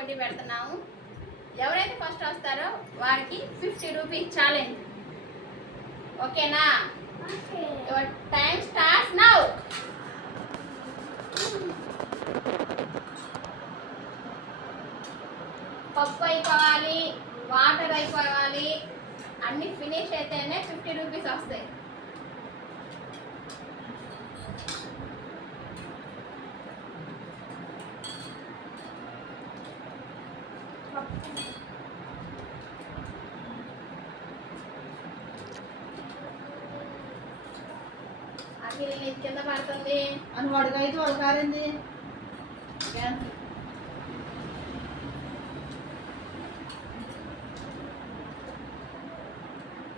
పోటీ పెడుతున్నాము. ఎవరైతే ఫస్ట్ వస్తారో వారికి 50 రూపీస్ ఛాలెంజ్. ఓకేనా? Your time starts now. పప్పు అయిపోవాలి, వాటర్ అయిపోవాలి, అన్ని ఫినిష్ అయితేనే 50 రూపీస్ వస్తాయి. అఖిల్ కింద పడుతుంది అని వాడికి అయితే వాళ్ళ కారేంది.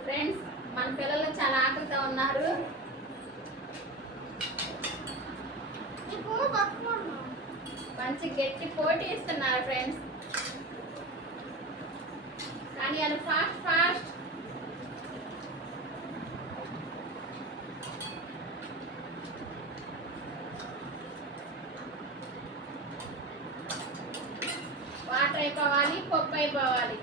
ఫ్రెండ్స్, మన పిల్లలు చాలా ఆకలితో ఉన్నారు. మంచి గట్టి పోటీ ఇస్తున్నారు ఫ్రెండ్స్. కానీ అది ఫాస్ట్ ఫాస్ట్. వాటర్ అయిపోవాలి, పప్పు అయిపోవాలి.